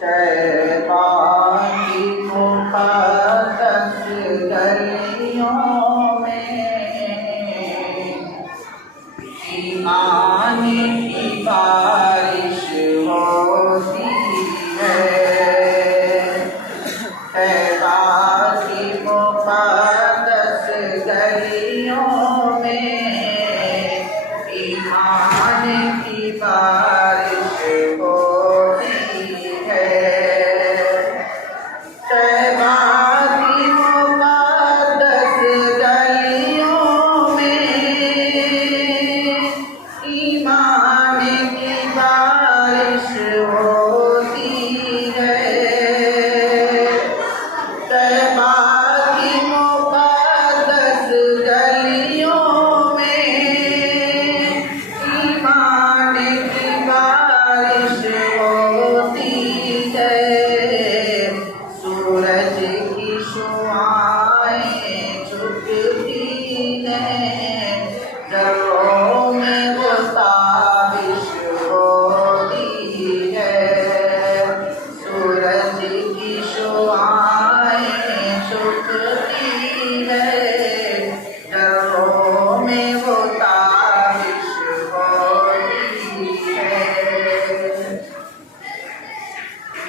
طیبہ کی مقدس گلیوں میں ایمان کی بارش ہوتی ہے۔ طیبہ کی مقدس گلیوں میں ایمان کی بارش ہوتی ہے۔ طیبہ کی مقدس گلیوں میں ایمان کی بارش ہوتی ہے۔ طیبہ کی مقدس گلیوں میں ایمان کی بارش ہوتی ہے۔ سورج کی شعاعیں چھپتی ہیں، ذروں میں وہ تابش ہوتی ہے۔ سورج کی شعاعیں چھپتی ہیں، ذروں میں وہ تابش ہوتی ہے۔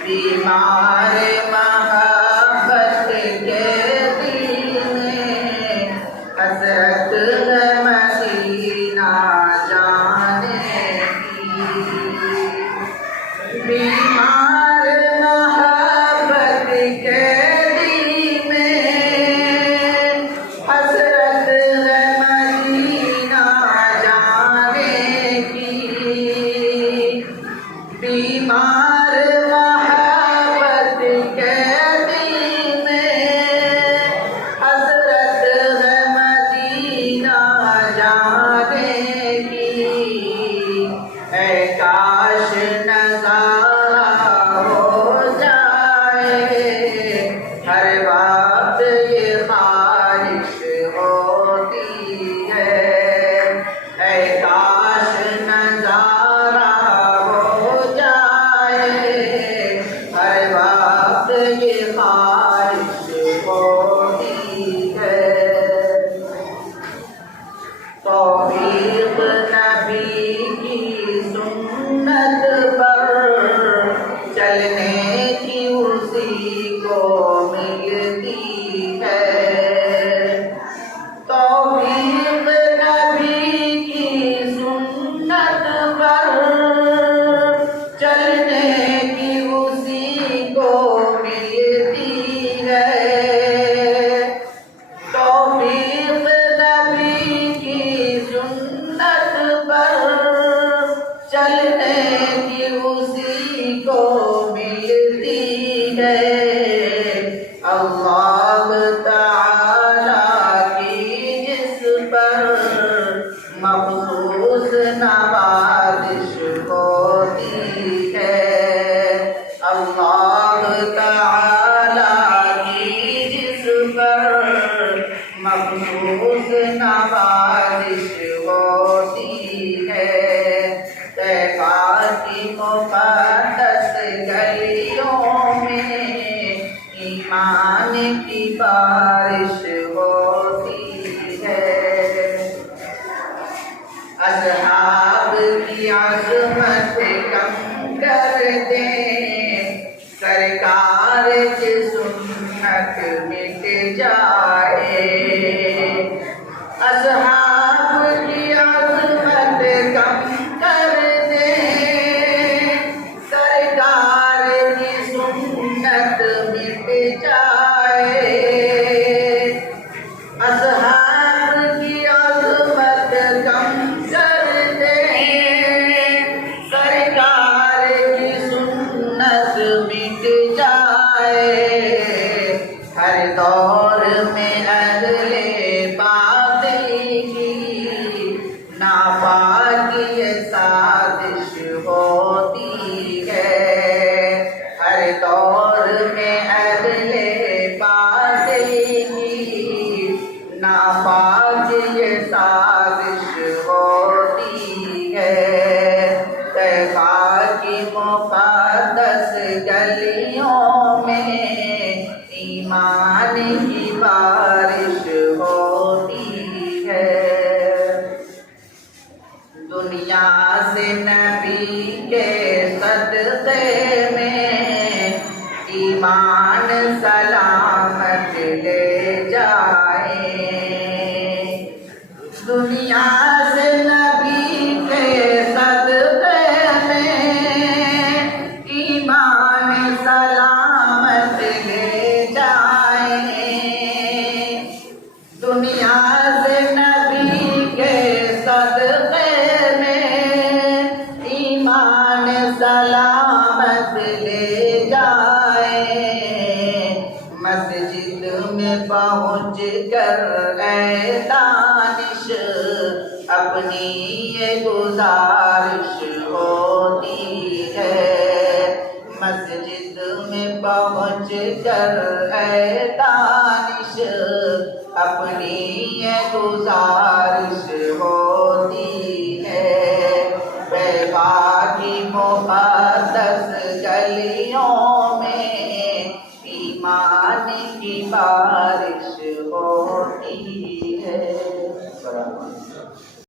بیمار محبت کے دل میں حسرت ہے مدینہ جانے کی۔ بیمار محبت کے دل میں حسرت ہے مدینہ جانے کی۔ بیمار محبت کے دل میں حسرت ہے مدینہ جانے کی۔ اے کاش نظارہ ہو جائے، ہر وقت یہ خواہش ہوتی ہے۔ اے کاش نظارہ ہو جائے، ہر وقت یہ خواہش ہوتی ہے۔ توفیق نبی کی سنت پر چلنے کی اسی کو ملتی ہے۔ توفیق نبی کی سنت پر چلنے کی اسی کو ملتی ہے۔ توفیق نبی کی سنت پر چلنے کی اسی کو ملتی ہے۔ اللہ تعالیٰ کی جس پر مخصوص نوازش ہوتی ہے۔ اللہ تعالیٰ کی جس پر مخصوص نوازش ہوتی ہے۔ طیبہ کی مقدس گلیوں میں ایمان کی بارش ہوتی ہے۔ اصحاب کی عظمت کم کر دیں، سرکار کی سنت مٹ جائے۔ اصحاب کی عظمت کم کر دیں، سرکار کی سنت مٹ جائے۔ اصحاب کی عظمت کم کر دیں، سرکار کی سنت مٹ جائے۔ ہر دور میں اہل باطل کی ناپاکی سازش ہوتی ہے۔ ہر دور میں اہل باطل کی ناپاکی سازش ہوتی ہے۔ طیبہ کی مقدس گلی گلیوں میں ایمان کی بارش ہوتی ہے، دنیا سے نبی کے صدقے میں ایمان سلامت لے جائیں، دنیا سے نبی کے صدقے میں ایمان سلامت لے جائیں، دنیا سے نبی کے صدقے میں ایمان سلامت لے جائیں، مسجد میں پہنچ کر اے دانش اپنی یہ گزارش ہوتی ہے، مسجد میں پہنچ کر اے دانش اپنی یہ گزارش ہوتی ہے، طیبہ کی مقدس گلیوں میں ایمان کی بارش ہوتی ہے۔